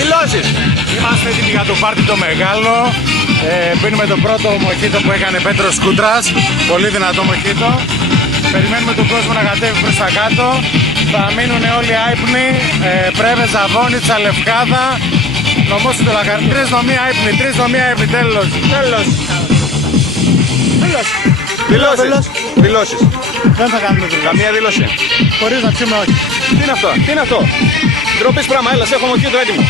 Δηλώσεις. Είμαστε έτοιμοι για το πάρτι το μεγάλο. Πίνουμε το πρώτο μοχίτο που έκανε Πέτρος Κούτρας. Πολύ δυνατό μοχίτο. Περιμένουμε τον κόσμο να κατέβει προς τα κάτω. Θα μείνουν όλοι άϊπνοι. Πρέβεζα, Βόνιτσα, Λευκάδα. Νομός του Λακαρνή. 3 νομοί άϊπνοι. 3 νομοί άϊπνοι. Τέλος. Δηλώσεις. Δεν θα κάνουμε δουλειά. Καμία δήλωση. Χωρίς να πιούμε όχι. Τι είναι αυτό. Ντροπής πράγμα, έλα, σε έχω μοχίτο έτοιμο.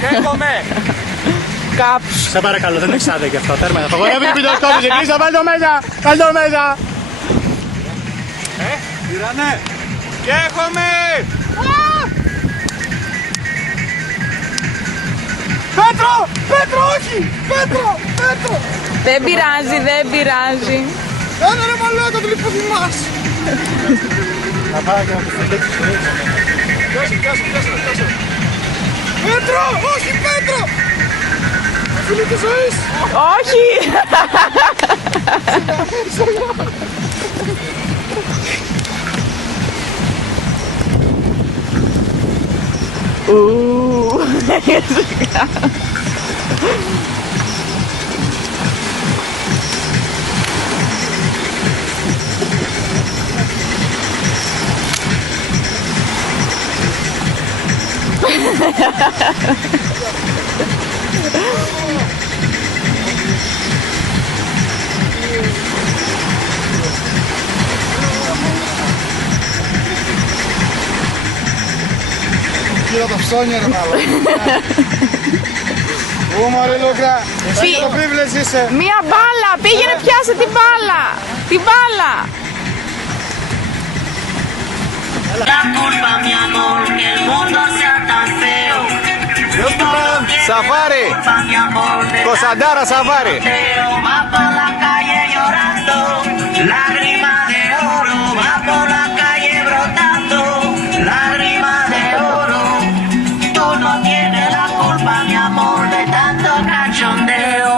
Καίγομαι. Κάψου. Σε παρακαλώ, δεν έχεις άδεια γι' αυτό. Τέρμα. Θα βγάλω την πιτοσκόπηση. Κλείσα, βάλ' το μέσα. Πήρανε. Καίγομαι. Πέτρο, όχι. Πέτρο. Δεν πειράζει. Ένα ρε μαλάκα, το λιποδημάς. Να πάω και να το φυλίξεις. Πιάσε. Πέτρο, όχι Πέτρο. Φίλοι της ζωής. Όχι. Κοίτα το ψώνιο ρε μάλλον. Ού μωρέ Λούκα, εσύ το πίβλες είσαι. Μία μπάλα, πήγαινε πιάσε την μπάλα. Την μπάλα. La culpa, mi amor, que el mundo sea tan feo. Σαφάρι. Culpa, mi amor, de Κωνσταντάρα Σαφάρι. feo. Va por la calle llorando, lágrimas de oro. Va por la calle brotando, lágrimas de oro. Tú no tienes la culpa, mi amor, de tanto cachondeo.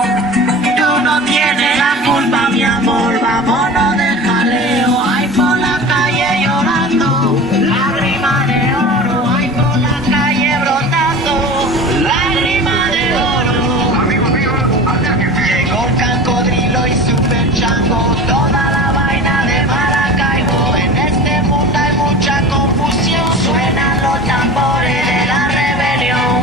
Tú no tienes la culpa, mi amor, vámonos de jaleo. Ay, por la calle llorando, lágrimas de oro. Ay, por la calle brotando, lágrimas de oro. Llegó el cocodrilo y super chango, toda la vaina de Maracaibo. En este mundo hay mucha confusión, suenan los tambores de la rebelión.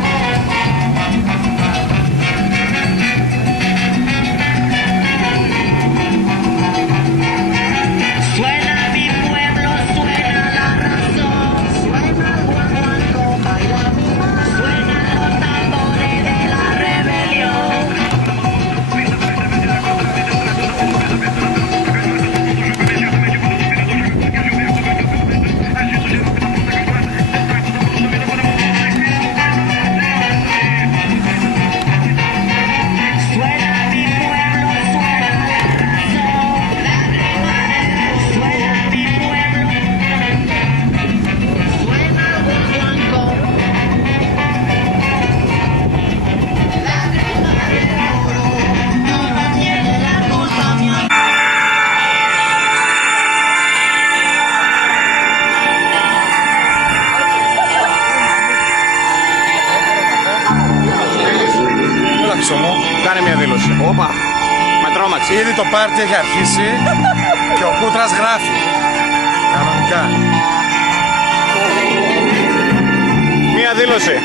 Suena mi pueblo, suena la razón, suena Juan Juanco, baila mi mamá, suenan los tambores de la rebelión. Suena mi pueblo, suena la razón, suena mi pueblo, suena Juan Juanco, lágrimas de oro. Tú no tienes la culpa, mi amor. Έλα πίσω μου. Κάνε μια δήλωση. Όπα. Με τρόμαξε. Ήδη το πάρτι έχει αρχίσει και ο Κούτρας γράφει. Κανονικά. Μια δήλωση.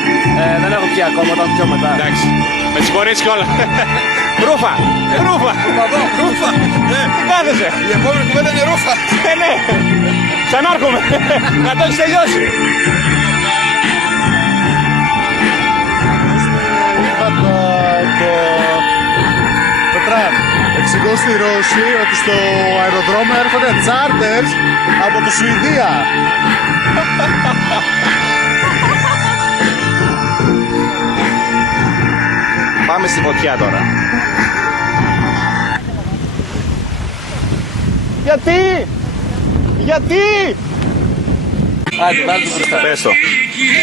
Δεν έχω πιει ακόμα, όταν πιω μετά. Εντάξει. Με συγχωρείς κιόλα. Ρούφα! Ρούφα! Ρούφα! Τι κάθεσαι? Η επόμενη κουβέντα είναι ρούφα. Ναι! Ξανάρχομαι! Να το έχεις τελειώσει! Το τραμ. Εξηγώ στη Ρώση ότι στο αεροδρόμιο έρχονται τσάρτερς από τη Σουηδία. Πάμε στη φωτιά τώρα. Γιατί! Γιατί! Άντε, βάλτε το μπροστά. Πες το.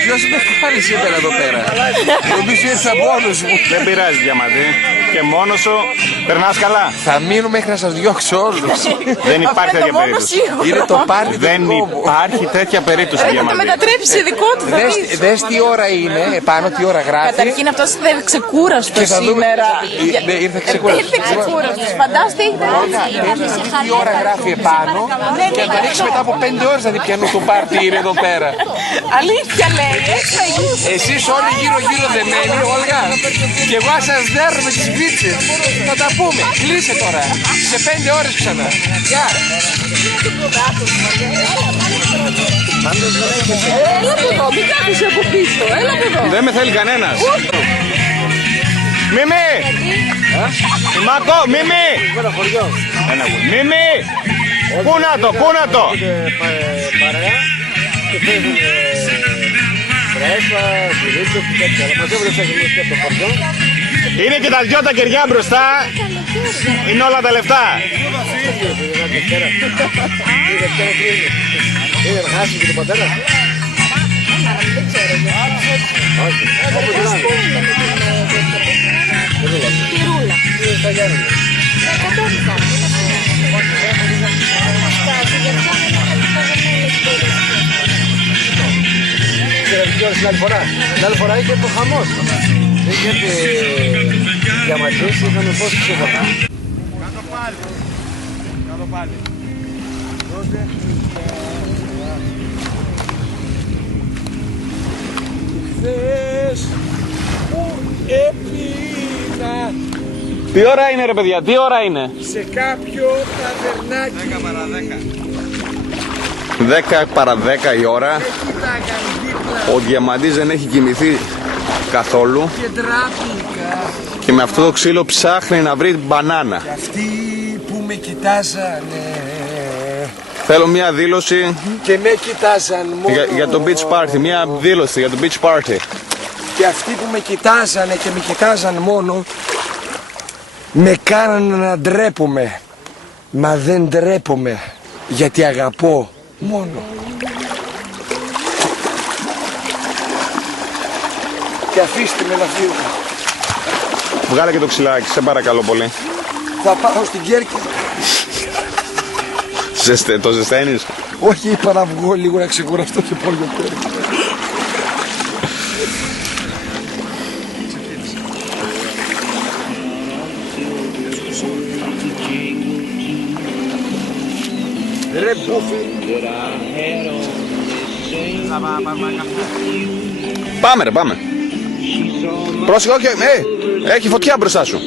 Ποιος με κάνει σήμερα εδώ πέρα? Νομίζω ήρθα μόνος μου. Δεν πειράζει Διαμαντή. Και μόνος σου περνάς καλά. Θα μείνω μέχρι να σας διώξω όλους. Δεν υπάρχει τέτοια περίπτωση. Είναι το πάρτι του Δεν δικό μου. υπάρχει τέτοια περίπτωση Θα το Διαμαντή. μετατρέψει σε δικό του, θα δεις. Δες τι ώρα είναι, επάνω τι ώρα γράφει. Καταρχήν αυτός δεν είναι ξεκούραστος Και θα δούμε- σήμερα. Ναι, ήρθε ξεκούραστος. Ήρθε ξεκούραστος. Φαντάστε έχετε Τι ώρα γράφει επάνω και να το ρίξει μετά από 5 ώρες να δει ποιανού το πάρτι είναι εδώ πέρα. αλήθεια λέει, έτσι θα γίνει. Εσείς όλοι γύρω-γύρω δεμένοι, Όλγα. Και εγώ σας δέρνω με τις βίτσες. Θα τα πούμε. Κλείσε τώρα. Σε 5 ώρες ξανά. Γεια. Έλα από εδώ, μην κάθεσαι από πίσω. Έλα από εδώ. Δεν με θέλει κανένας. Μίμη! Μάκο, Μίμη! Ένα γουλ. Μίμη! Πού να το, πού να το! Παρέα και παίζουν φρέσκα, σιδίτσο και τέτοια. Αλλά μαζεύονται στα γυμναστικά από το χωριό. Είναι και τα δυο τα κεριά μπροστά. Είναι όλα τα λεφτά. Είναι να χάσει και τον πατέρα. Όχι. Όπως την άλλη φορά είχε το χαμός. Είχε διαμαντήσει, είχαμε πόση ψηφωτά. Κάτω πάλι. Κάτω πάλι. Χθες που έπινα Τι ώρα είναι ρε παιδιά, τι ώρα είναι? σε κάποιο ταβερνάκι. 10 παρά 10 η ώρα. Κοίταγαν δίπλα Ο Διαμαντής δεν έχει κοιμηθεί καθόλου και τράπηκα. και με αυτό το ξύλο ψάχνει να βρει μπανάνα. Αυτοί που με κοιτάζανε Θέλω μια δήλωση και με κοιτάζαν μόνο. για το beach party, μια δήλωση για το beach party. Και αυτοί που με κοιτάζανε και με κοιτάζαν μόνο με κάνανε να ντρέπομαι. Μα δεν ντρέπομαι γιατί αγαπώ μόνο. Και αφήστε με να φύγω. Βγάλε και το ξυλάκι, σε παρακαλώ πολύ. Θα πάω στην Κέρκυρα. Το ζεσταίνεις? Όχι, είπα να βγω λίγο να ξεκουραστώ και πάω για πέρα. Ρε μπούφι. Πάμε ρε, πάμε. Πρόσεχε, όχι, έχει φωτιά μπροστά σου.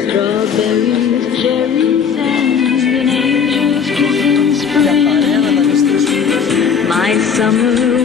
Strawberries, cherries, and an angel's kiss in spring. My summer